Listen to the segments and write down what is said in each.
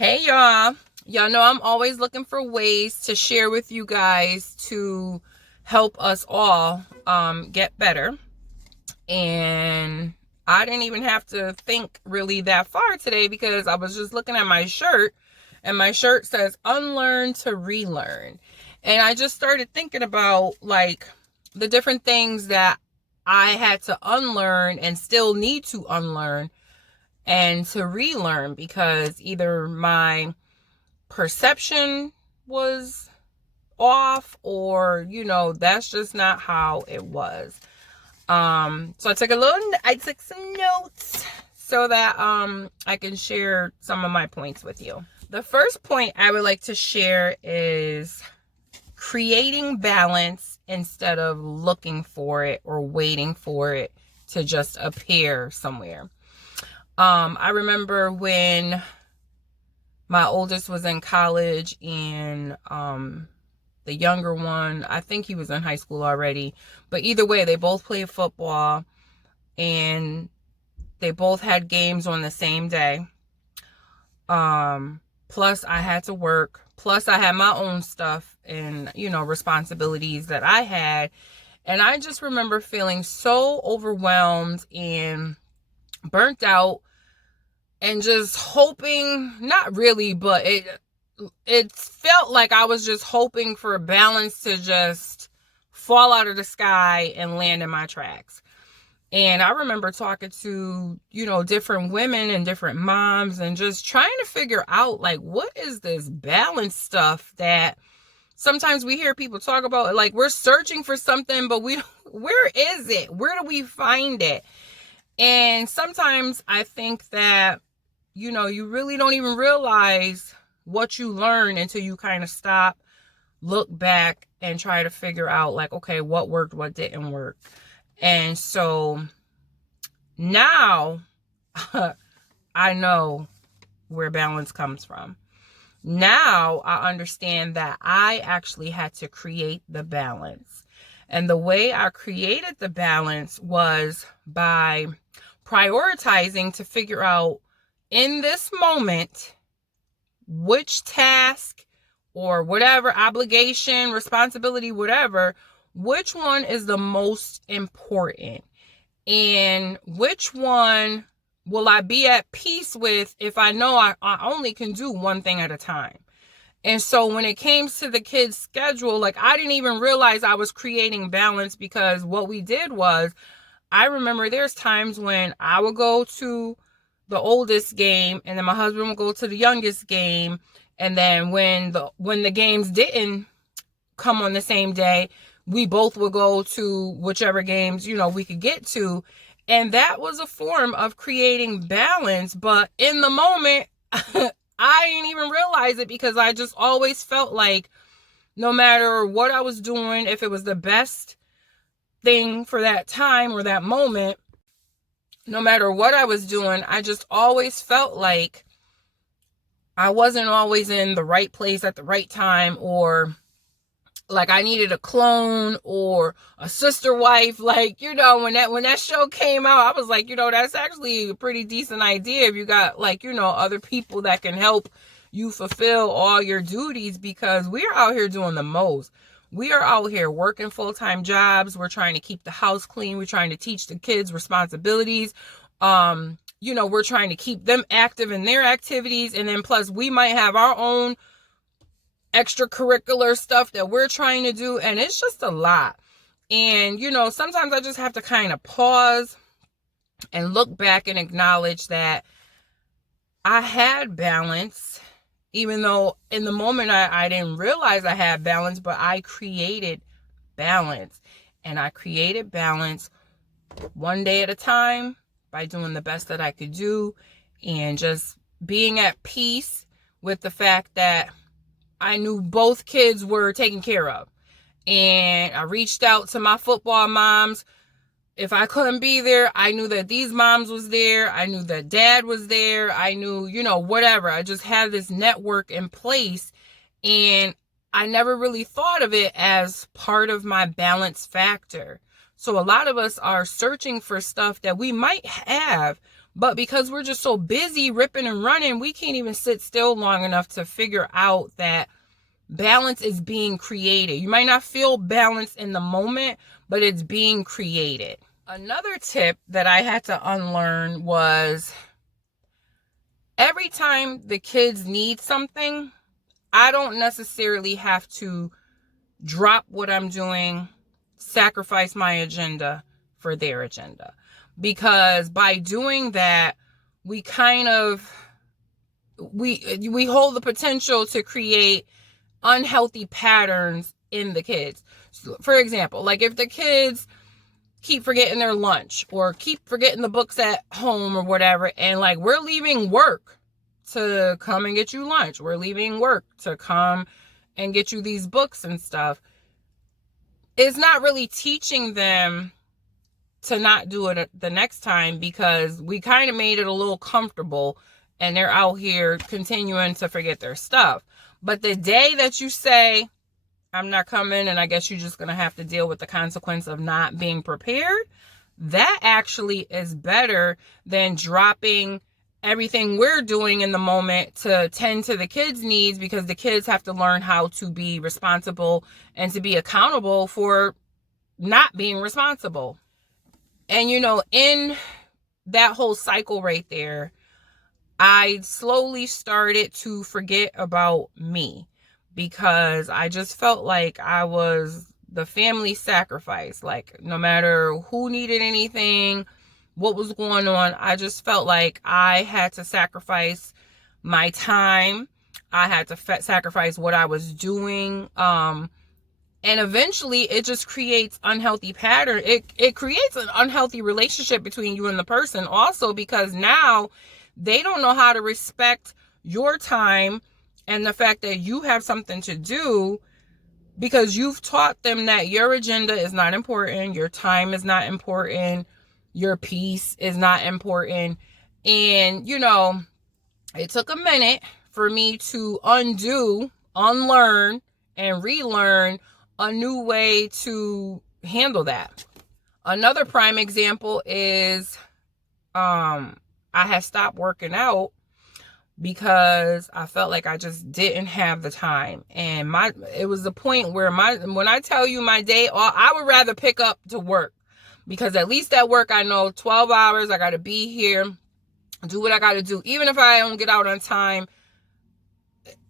Hey y'all. Y'all know I'm always looking for ways to share with you guys to help us all get better. And I didn't even have to think really that far today because I was just looking at my shirt and my shirt says unlearn to relearn. And I just started thinking about like the different things that I had to unlearn and still need to unlearn and to relearn because either my perception was off or that's just not how it was. So I took some notes so that I can share some of my points with you. The first point I would like to share is creating balance instead of looking for it or waiting for it to just appear somewhere. I remember when my oldest was in college and the younger one, I think he was in high school already. But either way, they both played football and they both had games on the same day. Plus I had to work. Plus I had my own stuff and, responsibilities that I had. And I just remember feeling so overwhelmed and burnt out and just hoping, not really, but it felt like I was just hoping for a balance to just fall out of the sky and land in my tracks. And I remember talking to, different women and different moms and just trying to figure out like what is this balance stuff that sometimes we hear people talk about, like we're searching for something, but where is it? Where do we find it? And sometimes I think that you really don't even realize what you learn until you kind of stop, look back, and try to figure out like, okay, what worked, what didn't work. And so now I know where balance comes from. Now I understand that I actually had to create the balance. And the way I created the balance was by prioritizing to figure out in this moment which task or whatever obligation, responsibility, whatever, which one is the most important and which one will I be at peace with if I know I only can do one thing at a time. And so when it came to the kids' schedule, like I didn't even realize I was creating balance because what we did was, I remember there's times when I would go to the oldest game and then my husband would go to the youngest game. And then when the games didn't come on the same day, we both would go to whichever games, we could get to. And that was a form of creating balance. But in the moment, I didn't even realize it because I just always felt like no matter what I was doing, if it was the best thing for that time or that moment, no matter what I was doing, I just always felt like I wasn't always in the right place at the right time, or like I needed a clone or a sister wife. Like, when that show came out, I was like, that's actually a pretty decent idea if you got like, other people that can help you fulfill all your duties, because we're out here doing the most. We are out here working full-time jobs. We're trying to keep the house clean. We're trying to teach the kids responsibilities. We're trying to keep them active in their activities. And then plus we might have our own extracurricular stuff that we're trying to do. And it's just a lot. And, sometimes I just have to kind of pause and look back and acknowledge that I had balance, even though in the moment I didn't realize I had balance, but I created balance. And I created balance one day at a time by doing the best that I could do and just being at peace with the fact that I knew both kids were taken care of. And I reached out to my football moms. If I couldn't be there, I knew that these moms was there. I knew that dad was there. I knew, whatever. I just had this network in place. And I never really thought of it as part of my balance factor. So a lot of us are searching for stuff that we might have, But because we're just so busy ripping and running, we can't even sit still long enough to figure out that balance is being created. You might not feel balance in the moment, but it's being created. Another tip that I had to unlearn was every time the kids need something, I don't necessarily have to drop what I'm doing, sacrifice my agenda for their agenda. Because by doing that, we kind of, we hold the potential to create unhealthy patterns in the kids. So, for example, like if the kids keep forgetting their lunch or keep forgetting the books at home or whatever, and like we're leaving work to come and get you lunch, we're leaving work to come and get you these books and stuff, it's not really teaching them to not do it the next time, because we kind of made it a little comfortable and they're out here continuing to forget their stuff. But the day that you say, I'm not coming, and I guess you're just going to have to deal with the consequence of not being prepared, that actually is better than dropping everything we're doing in the moment to tend to the kids' needs, because the kids have to learn how to be responsible and to be accountable for not being responsible. And, you know, in that whole cycle right there, I slowly started to forget about me, because I just felt like I was the family sacrifice. Like no matter who needed anything, what was going on, I just felt like I had to sacrifice my time. I had to sacrifice what I was doing. And eventually it just creates unhealthy pattern. It creates an unhealthy relationship between you and the person also, because now they don't know how to respect your time and the fact that you have something to do, because you've taught them that your agenda is not important, your time is not important, your peace is not important. And, you know, it took a minute for me to unlearn, and relearn a new way to handle that. Another prime example is I had stopped working out because I felt like I just didn't have the time. And it was the point where when I tell you my day off, I would rather pick up to work, because at least at work I know 12 hours I got to be here, do what I got to do. Even if I don't get out on time,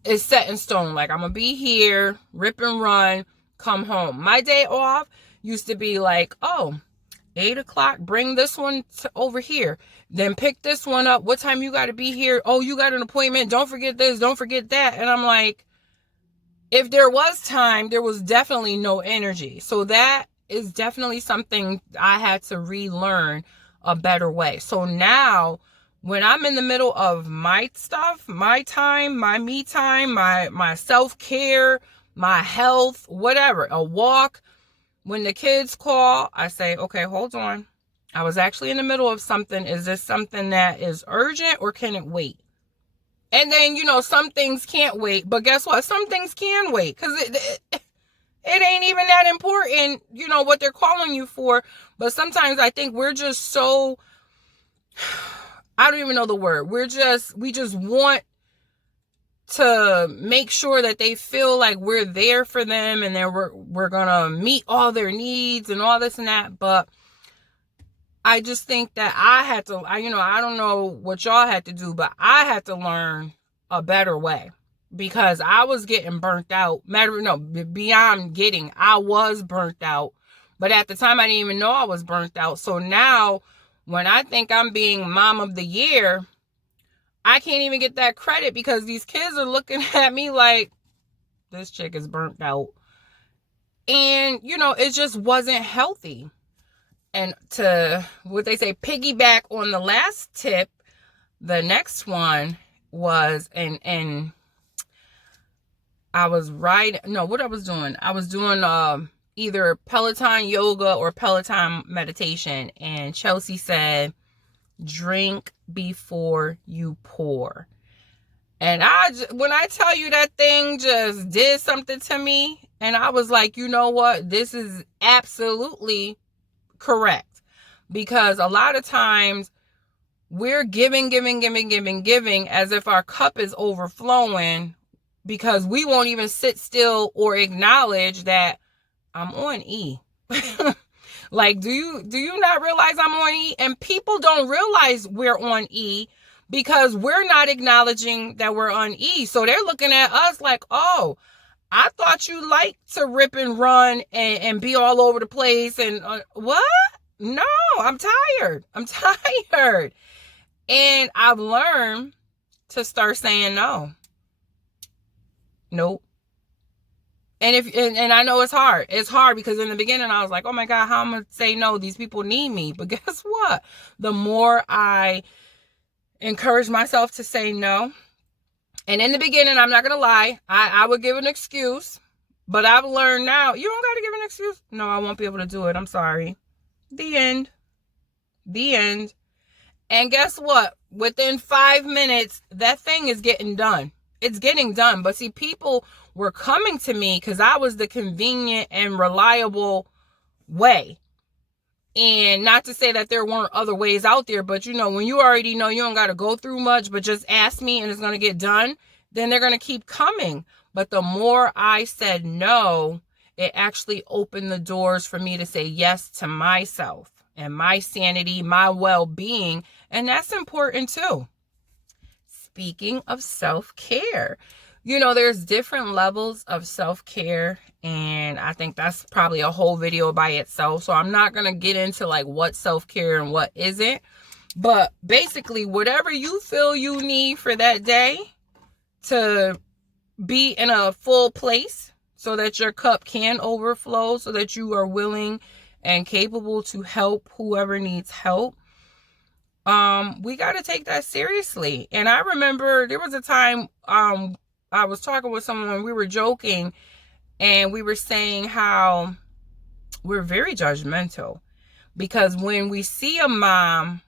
it's set in stone. Like I'm going to be here, rip and run, come home. My day off used to be like, 8:00, bring this one over here, then pick this one up. What time you got to be here? Oh, you got an appointment. Don't forget this. Don't forget that. And I'm like, if there was time, there was definitely no energy. So that is definitely something I had to relearn a better way. So now when I'm in the middle of my stuff, my time, my me time, my self-care, my health, whatever, a walk, when the kids call, I say, okay, hold on. I was actually in the middle of something. Is this something that is urgent or can it wait? And then, you know, some things can't wait. But guess what? Some things can wait, because it ain't even that important, you know, what they're calling you for. But sometimes I think we're just so, I don't even know the word. We just want to make sure that they feel like we're there for them, and then we're gonna meet all their needs and all this and that. But I just think that I don't know what y'all had to do, but I had to learn a better way, because I was getting burnt out. Beyond getting, I was burnt out. But at the time, I didn't even know I was burnt out. So now, when I think I'm being mom of the year, I can't even get that credit, because these kids are looking at me like, this chick is burnt out. And, you know, it just wasn't healthy. And to, what they say, piggyback on the last tip, the next one was, and I was what I was doing? I was doing either Peloton yoga or Peloton meditation. And Chelsea said, drink before you pour. And when I tell you, that thing just did something to me, and I was like, you know what? This is absolutely correct. Because a lot of times we're giving as if our cup is overflowing, because we won't even sit still or acknowledge that I'm on E. Like, do you not realize I'm on E? And people don't realize we're on E because we're not acknowledging that we're on E. So they're looking at us like, oh, I thought you liked to rip and run and be all over the place. And what? No, I'm tired. I'm tired. And I've learned to start saying no. Nope. And I know it's hard. It's hard because in the beginning I was like, oh my God, how am I going to say no? These people need me. But guess what? The more I encourage myself to say no, and in the beginning, I'm not going to lie, I would give an excuse, but I've learned now, you don't got to give an excuse. No, I won't be able to do it. I'm sorry. The end. The end. And guess what? Within 5 minutes, that thing is getting done. It's getting done. But see, people were coming to me because I was the convenient and reliable way. And not to say that there weren't other ways out there, but you know, when you already know you don't got to go through much, but just ask me and it's going to get done, then they're going to keep coming. But the more I said no, it actually opened the doors for me to say yes to myself and my sanity, my well-being. And that's important too. Speaking of self-care, you know, there's different levels of self-care, and I think that's probably a whole video by itself. So I'm not going to get into like what self-care and what isn't. But basically, whatever you feel you need for that day to be in a full place so that your cup can overflow, so that you are willing and capable to help whoever needs help. We got to take that seriously. And I remember there was a time I was talking with someone, we were joking, and we were saying how we're very judgmental, because when we see a mom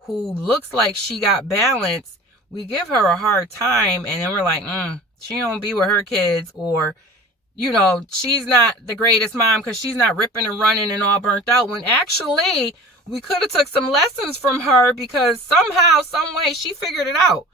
who looks like she got balance, we give her a hard time, and then we're like, she don't be with her kids, or, you know, she's not the greatest mom because she's not ripping and running and all burnt out, when actually we could have took some lessons from her, because somehow, some way, she figured it out.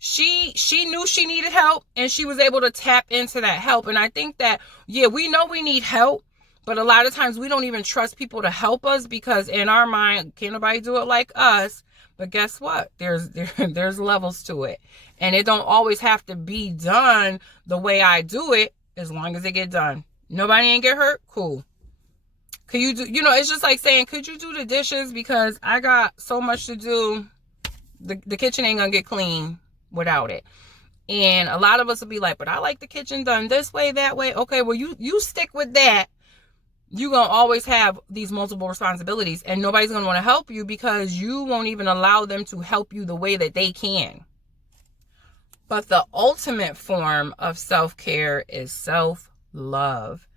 She knew she needed help, and she was able to tap into that help. And I think that, yeah, we know we need help, but a lot of times we don't even trust people to help us, because in our mind, can't nobody do it like us. But guess what? There's levels to it. And it don't always have to be done the way I do it, as long as it get done. Nobody ain't get hurt? Cool. Could you do, you know, it's just like saying, could you do the dishes? Because I got so much to do. The kitchen ain't gonna get clean without it. And a lot of us will be like, but I like the kitchen done this way, that way. Okay, well, you stick with that. You're gonna always have these multiple responsibilities, and nobody's gonna want to help you because you won't even allow them to help you the way that they can. But the ultimate form of self-care is self-love.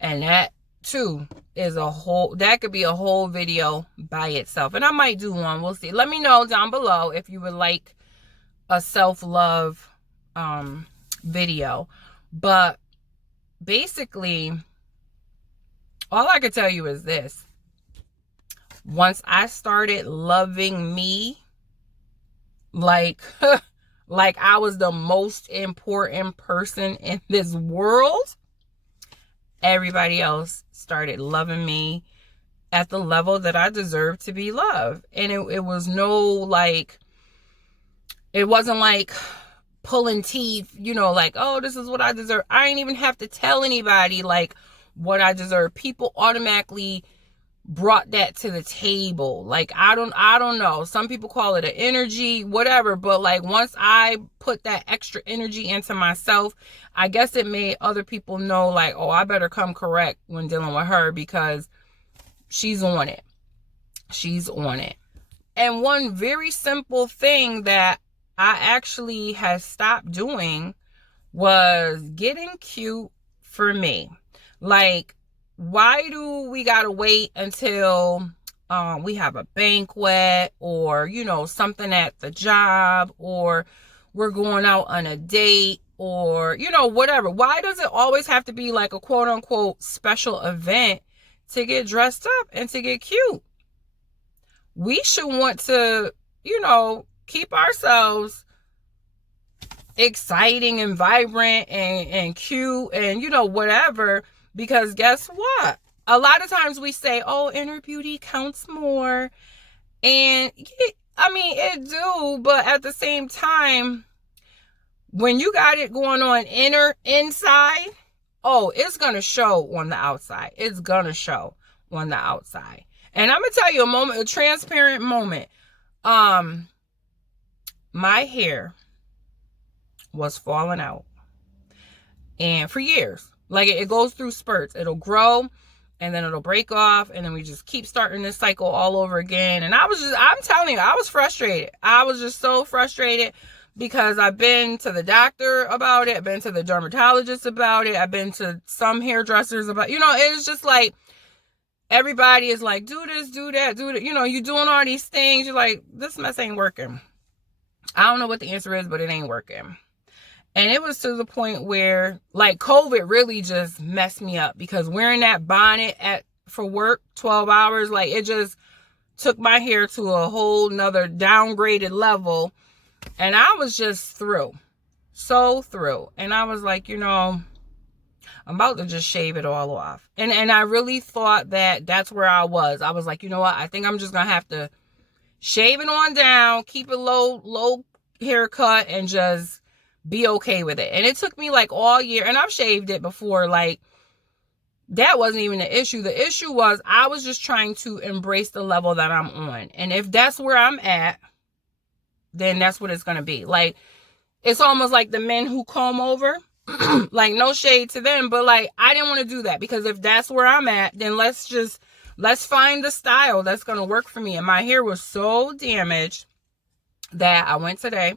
And that too is that could be a whole video by itself. And I might do one. We'll see. Let me know down below if you would like a self-love video. But basically, all I could tell you is this. Once I started loving me like like I was the most important person in this world, everybody else started loving me at the level that I deserve to be loved. And it was no like, it wasn't like pulling teeth, you know, like, oh, this is what I deserve. I didn't even have to tell anybody like what I deserve. People automatically brought that to the table. Like, I don't know. Some people call it an energy, whatever. But like, once I put that extra energy into myself, I guess it made other people know like, oh, I better come correct when dealing with her, because she's on it. She's on it. And one very simple thing that I actually had stopped doing was getting cute for me. Like, why do we gotta wait until we have a banquet, or, you know, something at the job, or we're going out on a date, or, you know, whatever? Why does it always have to be like a quote unquote special event to get dressed up and to get cute? We should want to keep ourselves exciting and vibrant and cute and, whatever. Because guess what? A lot of times we say, oh, inner beauty counts more. And it do, but at the same time, when you got it going on inside, oh, it's going to show on the outside. It's going to show on the outside. And I'm going to tell you a transparent moment. My hair was falling out. And for years, like it goes through spurts. It'll grow and then it'll break off. And then we just keep starting this cycle all over again. And I'm telling you, I was frustrated. I was just so frustrated because I've been to the doctor about it. I've been to the dermatologist about it. I've been to some hairdressers about, it's just like, everybody is like, do this, do that, do that. You're doing all these things. You're like, this mess ain't working. I don't know what the answer is, but it ain't working. And it was to the point where, like, COVID really just messed me up because wearing that bonnet for work 12 hours, like, it just took my hair to a whole nother downgraded level. And I was just through. So through. And I was like, I'm about to just shave it all off. And I really thought that that's where I was. I was like, you know what? I think I'm just going to have to shave it on down, keep it low haircut, and just be okay with it. And it took me like all year, and I've shaved it before. Like, that wasn't even the issue. The issue was I was just trying to embrace the level that I'm on. And if that's where I'm at, then that's what it's going to be. Like, it's almost like the men who comb over. Like, no shade to them, but like, I didn't want to do that because if that's where I'm at, then let's find the style that's going to work for me. And my hair was so damaged that I went today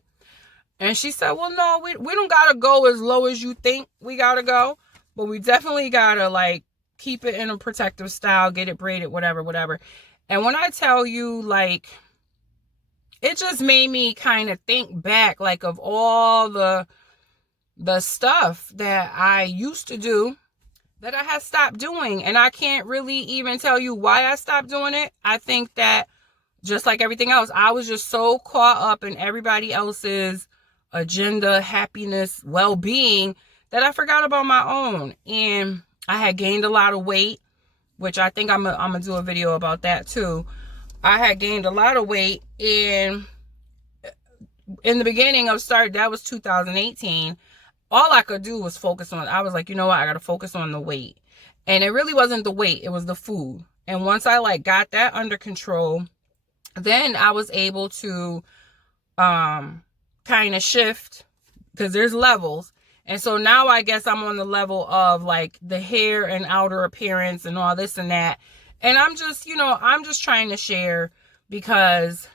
and she said, well, no, we don't got to go as low as you think we got to go, but we definitely got to like keep it in a protective style, get it braided, whatever. And when I tell you, like, it just made me kind of think back, like, of all the stuff that I used to do that I had stopped doing. And I can't really even tell you why I stopped doing it. I think that just like everything else, I was just so caught up in everybody else's agenda, happiness, well-being, that I forgot about my own. And I had gained a lot of weight, which I think I'm gonna do a video about that too. I had gained a lot of weight, and in the beginning of that was 2018. All I could do was focus on, I was like, you know what? I got to focus on the weight. And it really wasn't the weight. It was the food. And once I like got that under control, then I was able to kind of shift, because there's levels. And so now I guess I'm on the level of like the hair and outer appearance and all this and that. And I'm just, I'm just trying to share because,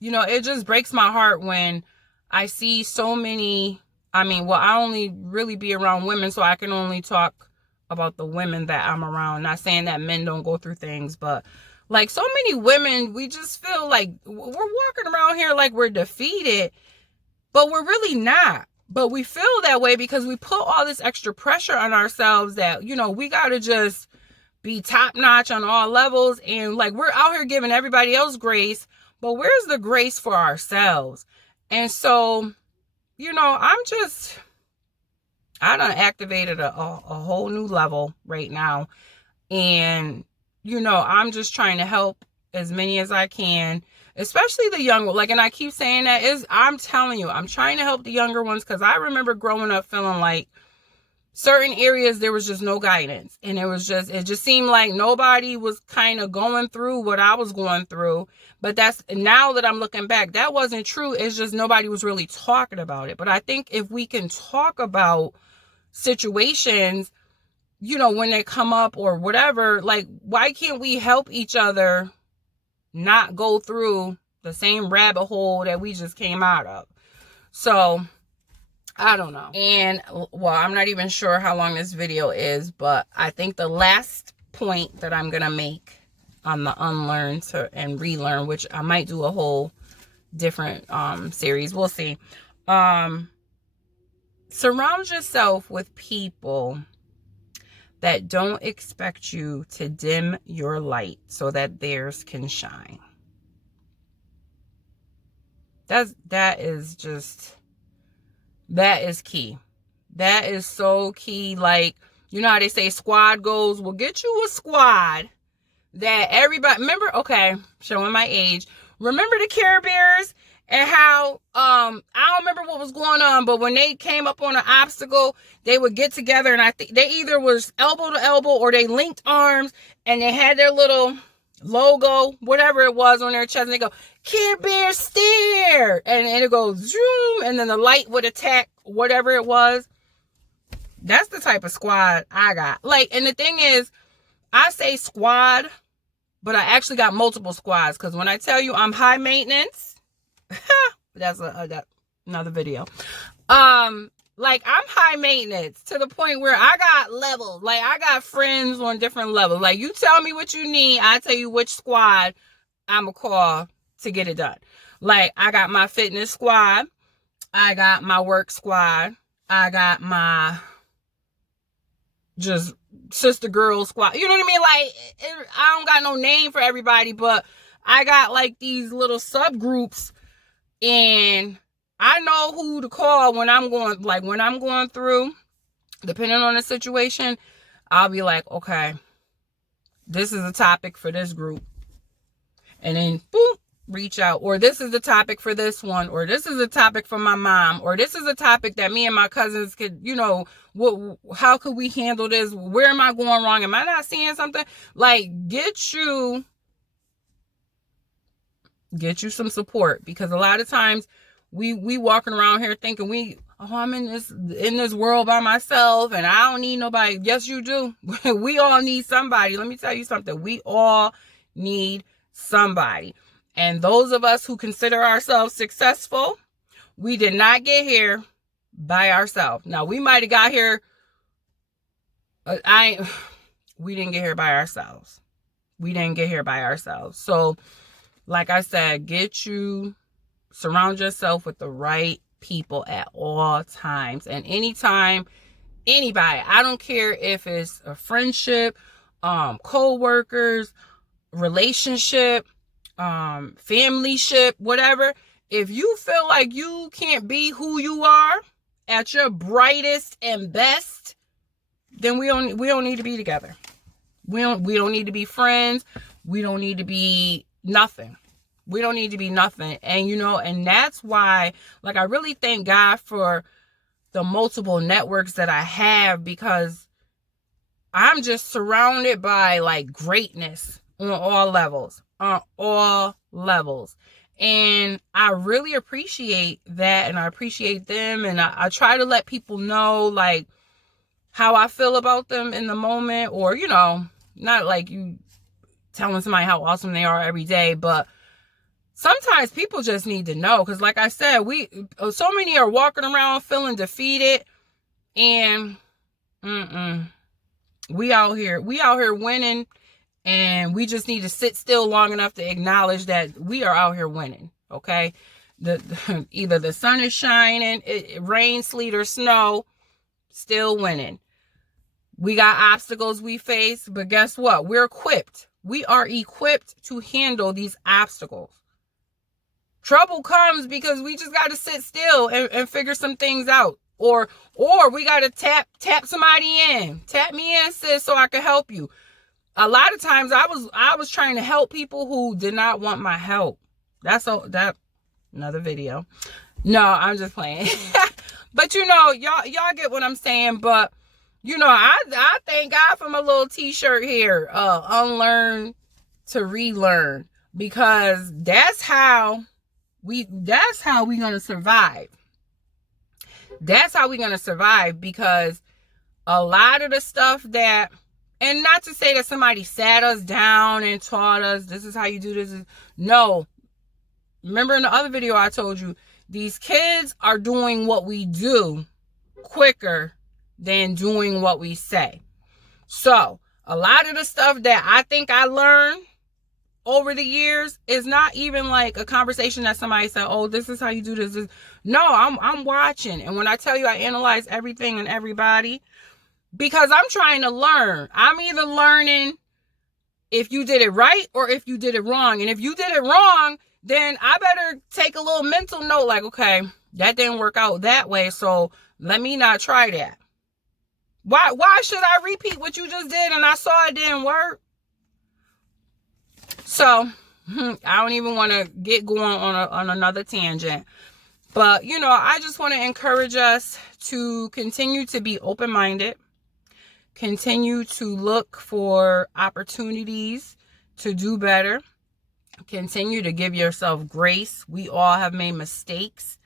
it just breaks my heart when I see so many. I only really be around women, so I can only talk about the women that I'm around. Not saying that men don't go through things, but like so many women, we just feel like we're walking around here like we're defeated, but we're really not. But we feel that way because we put all this extra pressure on ourselves that, we got to just be top notch on all levels. And like, we're out here giving everybody else grace, but where's the grace for ourselves? And so, I done activated a whole new level right now. And, I'm just trying to help as many as I can, especially the young, like, and I keep saying that I'm telling you, I'm trying to help the younger ones. Cause I remember growing up feeling like certain areas, there was just no guidance. And it just seemed like nobody was kind of going through what I was going through. But now that I'm looking back, that wasn't true. It's just nobody was really talking about it. But I think if we can talk about situations, when they come up or whatever, like, why can't we help each other not go through the same rabbit hole that we just came out of? So I don't know. And well, I'm not even sure how long this video is, but I think the last point that I'm going to make on the unlearn and relearn, which I might do a whole different series. We'll see. Surround yourself with people that don't expect you to dim your light so that theirs can shine. That is key. That is so key. Like, you know how they say squad goals? Well, get you a squad that everybody, remember, okay, showing my age. Remember the Care Bears and how, I don't remember what was going on, but when they came up on an obstacle, they would get together, and I think they either was elbow to elbow or they linked arms, and they had their little logo, whatever it was, on their chest, and they go, Care Bear stare, and it goes zoom, and then the light would attack whatever it was. That's the type of squad I got. Like, and the thing is, I say squad, but I actually got multiple squads, because when I tell you I'm high maintenance, that's another video. Like, I'm high maintenance to the point where I got levels. Like, I got friends on different levels. Like, you tell me what you need, I tell you which squad I'ma call to get it done. Like, I got my fitness squad, I got my work squad, I got my just sister girl squad. You know what I mean? Like, I don't got no name for everybody, but I got like these little subgroups, and I know who to call when I'm going through, depending on the situation. I'll be like, okay, this is a topic for this group, and then boom, reach out. Or this is the topic for this one, or this is a topic for my mom, or this is a topic that me and my cousins could, how could we handle this? Where am I going wrong? Am I not seeing something? Like, get you some support, because a lot of times we walking around here thinking I'm in this world by myself and I don't need nobody. Yes, you do. We all need somebody. Let me tell you something. We all need somebody. And those of us who consider ourselves successful, we did not get here by ourselves. Now, we might have got here. We didn't get here by ourselves. We didn't get here by ourselves. So, like I said, surround yourself with the right people at all times. And anytime, anybody, I don't care if it's a friendship, co-workers, relationship, familyship, whatever. If you feel like you can't be who you are at your brightest and best, then we don't need to be together. We don't need to be friends. We don't need to be nothing. We don't need to be nothing. And and that's why, like, I really thank God for the multiple networks that I have, because I'm just surrounded by like greatness on all levels. And I really appreciate that, and I appreciate them, and I try to let people know like how I feel about them in the moment, or not like you telling somebody how awesome they are every day, but sometimes people just need to know, because like I said, so many are walking around feeling defeated, and we out here winning. And we just need to sit still long enough to acknowledge that we are out here winning, okay? Either the sun is shining, rain, sleet, or snow, still winning. We got obstacles we face, but guess what? We're equipped. We are equipped to handle these obstacles. Trouble comes because we just got to sit still and figure some things out. Or we got to tap somebody in. Tap me in, sis, so I can help you. A lot of times I was trying to help people who did not want my help. That's another video. No, I'm just playing. But y'all get what I'm saying. But I thank God for my little t-shirt here. Unlearn to relearn, because that's how we gonna survive. That's how we gonna survive, because a lot of the stuff that, and not to say that somebody sat us down and taught us, this is how you do this. No. Remember in the other video I told you, these kids are doing what we do quicker than doing what we say. So, a lot of the stuff that I think I learned over the years is not even like a conversation that somebody said, oh, this is how you do this. No, I'm watching. And when I tell you I analyze everything and everybody, because I'm trying to learn. I'm either learning if you did it right or if you did it wrong. And if you did it wrong, then I better take a little mental note like, okay, that didn't work out that way, so let me not try that. Why should I repeat what you just did and I saw it didn't work? So I don't even want to get going on another tangent. But, I just want to encourage us to continue to be open-minded, continue to look for opportunities to do better, continue to give yourself grace. We all have made mistakes.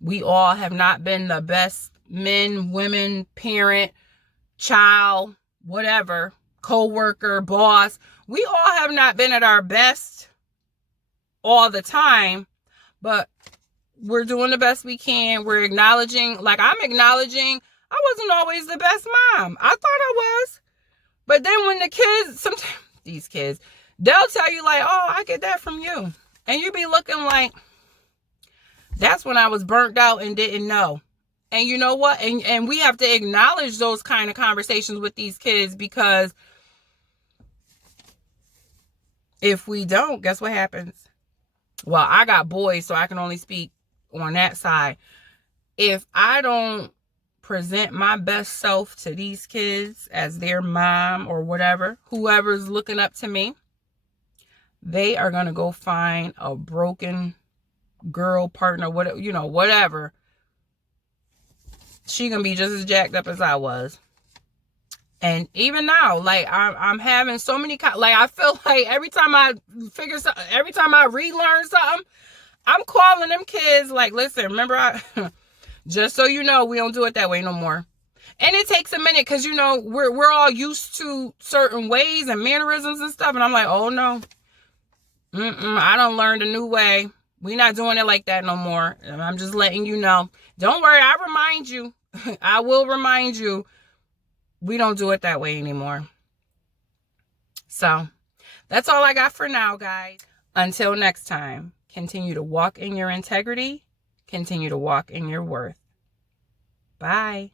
We all have not been the best men, women, parent, child, whatever, co-worker, boss. We all have not been at our best all the time, but we're doing the best we can. We're acknowledging, like I'm acknowledging, I wasn't always the best mom. I thought I was. But then when the kids, sometimes these kids, they'll tell you like, oh, I get that from you. And you be looking like, that's when I was burnt out and didn't know. And you know what? And we have to acknowledge those kind of conversations with these kids, because if we don't, guess what happens? Well, I got boys, so I can only speak on that side. If I don't present my best self to these kids as their mom or whatever, whoever's looking up to me, they are going to go find a broken girl partner, whatever. She gonna be just as jacked up as I was. And even now, like I'm having so many, like I feel like every time I figure something, every time I relearn something, I'm calling them kids like, listen, remember, just so you know, we don't do it that way no more. And it takes a minute, because we're all used to certain ways and mannerisms and stuff, and I'm like, oh no, I done learned a new way. We're not doing it like that no more. And I'm just letting you know. Don't worry, I remind you. I will remind you. We don't do it that way anymore. So, that's all I got for now, guys. Until next time, continue to walk in your integrity. Continue to walk in your worth. Bye.